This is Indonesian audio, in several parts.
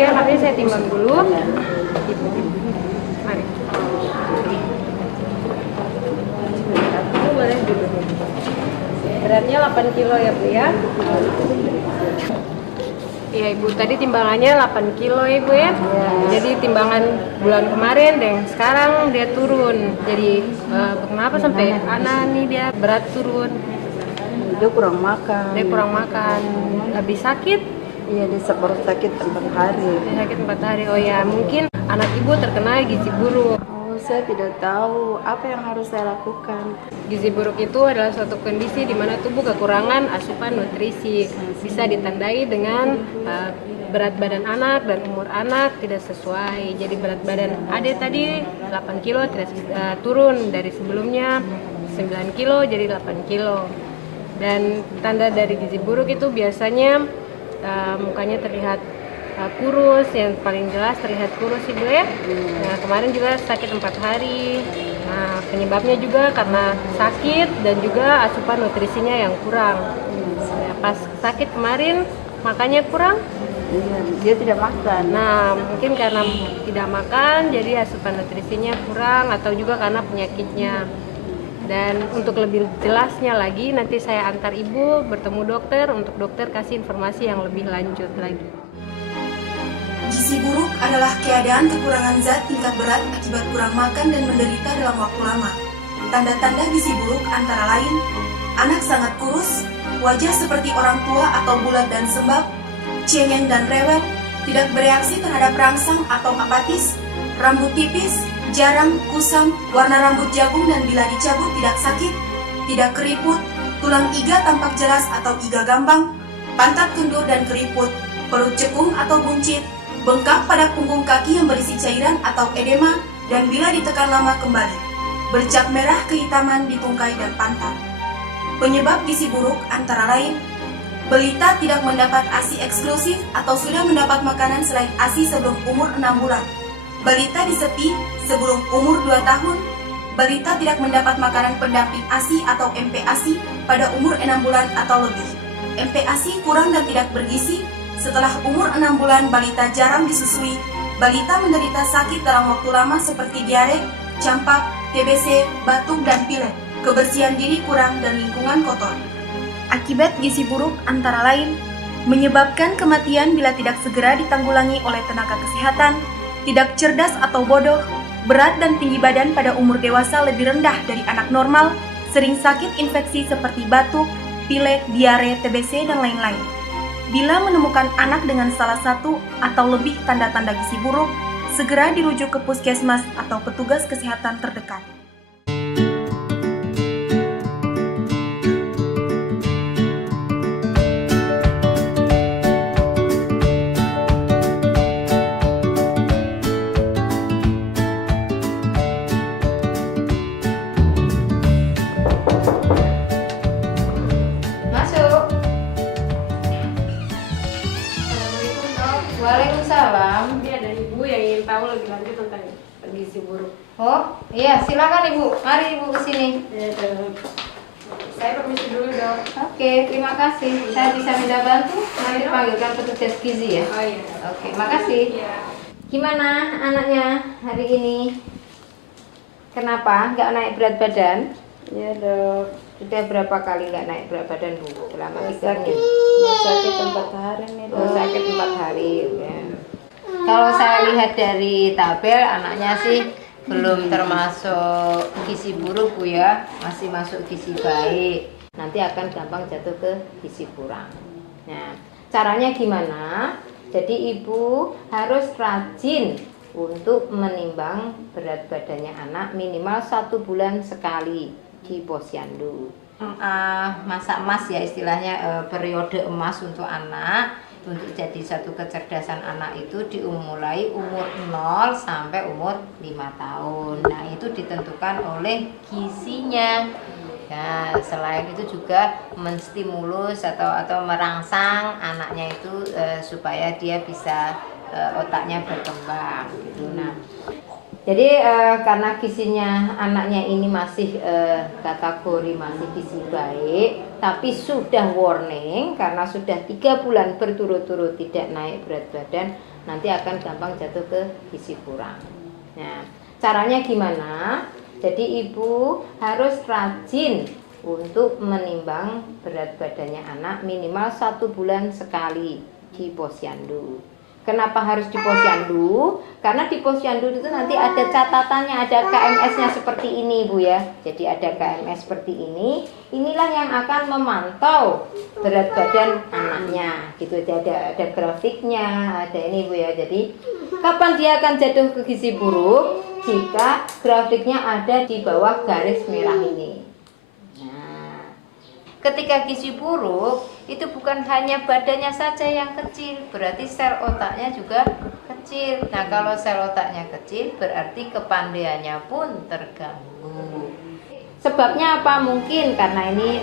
Oke, nanti saya timbang dulu. Mari. Ibu boleh dulu. Beratnya 8 kilo ya Bu ya. Iya Ibu, tadi timbangannya 8 kilo Ibu ya. Jadi timbangan bulan kemarin dan sekarang dia turun. Jadi kenapa sampai anak nih dia berat turun? Dia kurang makan. Dia kurang makan. Habis sakit? Iya, dia baru sakit 4 hari. Dia sakit 4 hari. Oh ya, mungkin anak Ibu terkena gizi buruk. Oh, saya tidak tahu apa yang harus saya lakukan. Gizi buruk itu adalah suatu kondisi di mana tubuh kekurangan asupan nutrisi. Bisa ditandai dengan berat badan anak dan umur anak tidak sesuai. Jadi berat badan Ade tadi 8 kilo turun dari sebelumnya 9 kilo jadi 8 kilo. Dan tanda dari gizi buruk itu biasanya mukanya terlihat kurus, yang paling jelas terlihat kurus Ibu ya. Nah, kemarin juga sakit 4 hari. Nah, penyebabnya juga karena sakit dan juga asupan nutrisinya yang kurang. Ya, pas sakit kemarin makannya kurang. Dia tidak makan. Nah, mungkin karena tidak makan jadi asupan nutrisinya kurang atau juga karena penyakitnya. Dan untuk lebih jelasnya lagi nanti saya antar Ibu bertemu dokter untuk dokter kasih informasi yang lebih lanjut lagi. Gizi buruk adalah keadaan kekurangan zat tingkat berat akibat kurang makan dan menderita dalam waktu lama. Tanda-tanda gizi buruk antara lain, anak sangat kurus, wajah seperti orang tua atau bulat dan sembab, cengeng dan rewel, tidak bereaksi terhadap rangsang atau apatis, rambut tipis, jarang, kusam, warna rambut jagung dan bila dicabut tidak sakit, tidak keriput, tulang iga tampak jelas atau iga gambang, pantat kendur dan keriput, perut cekung atau buncit, bengkak pada punggung kaki yang berisi cairan atau edema, dan bila ditekan lama kembali, bercak merah kehitaman di tungkai dan pantat. Penyebab gizi buruk antara lain, balita tidak mendapat ASI eksklusif atau sudah mendapat makanan selain ASI sebelum umur 6 bulan. Balita disepi sebelum umur 2 tahun. Balita tidak mendapat makanan pendamping ASI atau MPASI pada umur 6 bulan atau lebih. MPASI kurang dan tidak bergizi. Setelah umur 6 bulan, balita jarang disusui. Balita menderita sakit dalam waktu lama seperti diare, campak, TBC, batuk, dan pilek. Kebersihan diri kurang dan lingkungan kotor. Akibat gizi buruk antara lain, menyebabkan kematian bila tidak segera ditanggulangi oleh tenaga kesehatan, tidak cerdas atau bodoh, berat dan tinggi badan pada umur dewasa lebih rendah dari anak normal, sering sakit infeksi seperti batuk, pilek, diare, TBC, dan lain-lain. Bila menemukan anak dengan salah satu atau lebih tanda-tanda gizi buruk, segera dirujuk ke puskesmas atau petugas kesehatan terdekat. Waalaikumsalam. Ini ada Ibu yang ingin tahu lebih lanjut tentang gizi buruk. Oh, iya, silakan Ibu. Mari Ibu ke sini. Saya permisi dulu dok. Oke, terima kasih. Saya bisa minta bantu? Nanti panggilkan petugas gizi ya. Oh iya. Oke, makasih. Iya. Gimana anaknya hari ini? Kenapa nggak naik berat badan? Iya dok. Sudah berapa kali nggak naik berat badan Bu? Selama 3 Sakit. minggu. Sakit 4 hari nih Oh, dok. sakit 4 hari. Ya. Kalau saya lihat dari tabel, anaknya sih belum termasuk gizi buruk Bu ya, masih masuk gizi baik. Nanti akan gampang jatuh ke gizi kurang. Nah, caranya gimana? Jadi ibu harus rajin untuk menimbang berat badannya anak minimal 1 bulan sekali di posyandu. Masa emas ya istilahnya, periode emas untuk anak. Untuk jadi satu kecerdasan anak itu dimulai umur 0 sampai umur 5 tahun. Nah, itu ditentukan oleh gizinya. Nah, selain itu juga menstimulus atau merangsang anaknya itu supaya dia bisa otaknya berkembang gitu. Nah, jadi karena gizinya anaknya ini masih kategori masih gizi baik, tapi sudah warning karena sudah 3 bulan berturut-turut tidak naik berat badan, nanti akan gampang jatuh ke gizi kurang. Nah, caranya gimana? Jadi ibu harus rajin untuk menimbang berat badannya anak minimal 1 bulan sekali di posyandu. Kenapa harus di posyandu? Karena di posyandu itu nanti ada catatannya, ada KMS-nya seperti ini Bu ya. Jadi ada KMS seperti ini. Inilah yang akan memantau berat badan anaknya. Gitu aja, ada grafiknya, ada ini Bu ya. Jadi kapan dia akan jatuh ke gizi buruk? Jika grafiknya ada di bawah garis merah ini. Nah, ketika gizi buruk itu bukan hanya badannya saja yang kecil, berarti sel otaknya juga kecil. Nah, kalau sel otaknya kecil berarti kepandaiannya pun terganggu. Sebabnya apa? Mungkin karena ini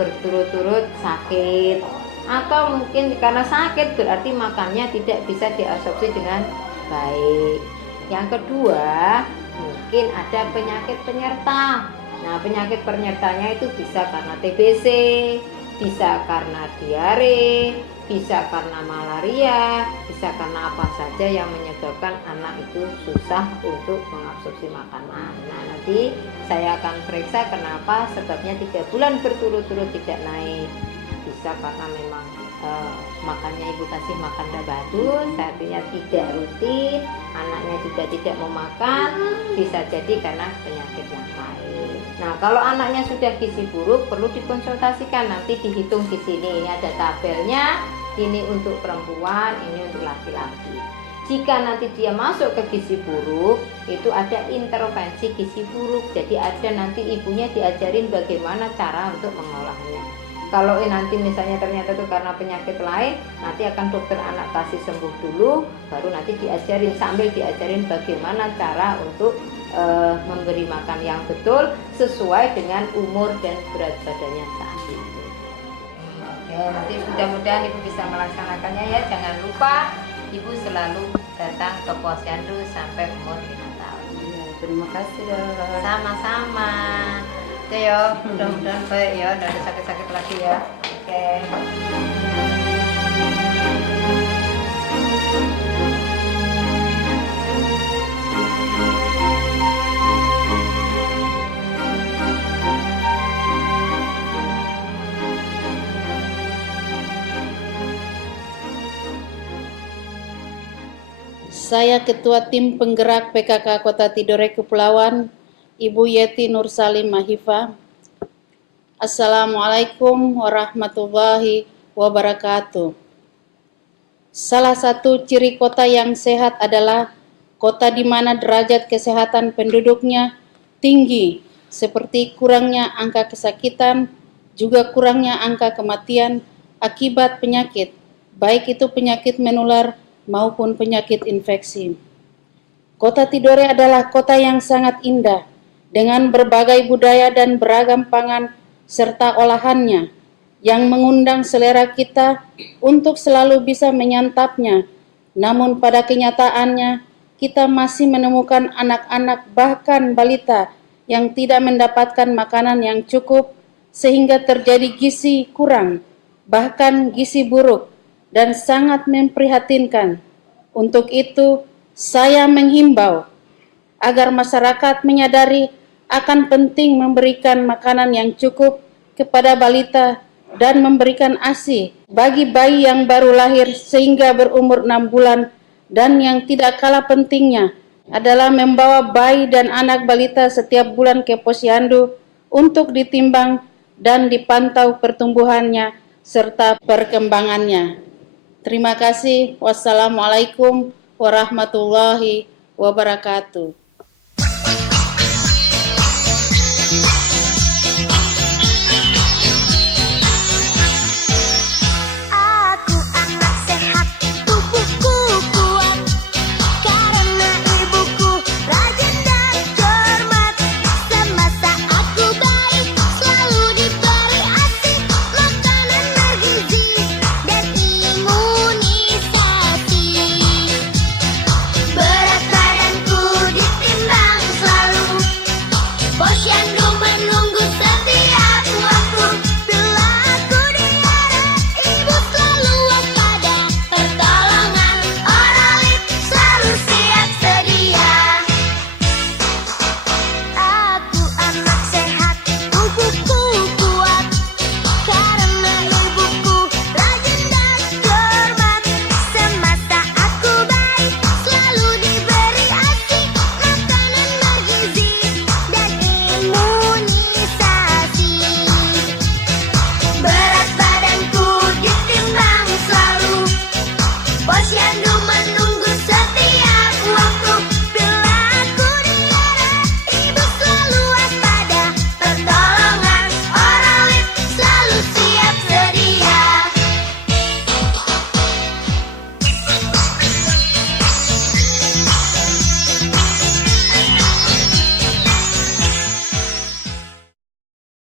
berturut-turut sakit, atau mungkin karena sakit berarti makannya tidak bisa diabsorpsi dengan baik. Yang kedua, mungkin ada penyakit penyerta. Nah, penyakit penyertanya itu bisa karena TBC, bisa karena diare, bisa karena malaria, bisa karena apa saja yang menyebabkan anak itu susah untuk mengabsorpsi makanan. Nah, nanti saya akan periksa kenapa sebabnya 3 bulan berturut-turut tidak naik. Bisa karena memang makannya ibu kasih makan tidak bagus, artinya tidak rutin, anaknya juga tidak mau makan, bisa jadi karena penyakit yang lain. Nah, kalau anaknya sudah gizi buruk perlu dikonsultasikan, nanti dihitung di sini. Ini ada tabelnya, ini untuk perempuan, ini untuk laki-laki. Jika nanti dia masuk ke gizi buruk, itu ada intervensi gizi buruk. Jadi ada nanti ibunya diajarin bagaimana cara untuk mengolahnya. Kalau nanti misalnya ternyata itu karena penyakit lain, nanti akan dokter anak kasih sembuh dulu, baru nanti diajarin, sambil diajarin bagaimana cara untuk memberi makan yang betul sesuai dengan umur dan berat badannya saat itu. Oke, nanti mudah-mudahan ibu bisa melaksanakannya ya. Jangan lupa ibu selalu datang ke posyandu sampai umur 5 tahun. Ya, terima kasih Dok. Sama-sama. Oke ya, mudah-mudahan baik ya, tidak ada sakit-sakit lagi ya. Oke. Saya Ketua Tim Penggerak PKK Kota Tidore Kepulauan, Ibu Yeti Nur Salim Mahifa. Assalamualaikum warahmatullahi wabarakatuh. Salah satu ciri kota yang sehat adalah kota di mana derajat kesehatan penduduknya tinggi, seperti kurangnya angka kesakitan, juga kurangnya angka kematian akibat penyakit, baik itu penyakit menular maupun penyakit infeksi. Kota Tidore adalah kota yang sangat indah, dengan berbagai budaya dan beragam pangan serta olahannya yang mengundang selera kita untuk selalu bisa menyantapnya. Namun pada kenyataannya kita masih menemukan anak-anak bahkan balita yang tidak mendapatkan makanan yang cukup sehingga terjadi gizi kurang, bahkan gizi buruk, dan sangat memprihatinkan. Untuk itu saya menghimbau agar masyarakat menyadari akan penting memberikan makanan yang cukup kepada balita dan memberikan ASI bagi bayi yang baru lahir sehingga berumur 6 bulan, dan yang tidak kalah pentingnya adalah membawa bayi dan anak balita setiap bulan ke posyandu untuk ditimbang dan dipantau pertumbuhannya serta perkembangannya. Terima kasih. Wassalamualaikum warahmatullahi wabarakatuh.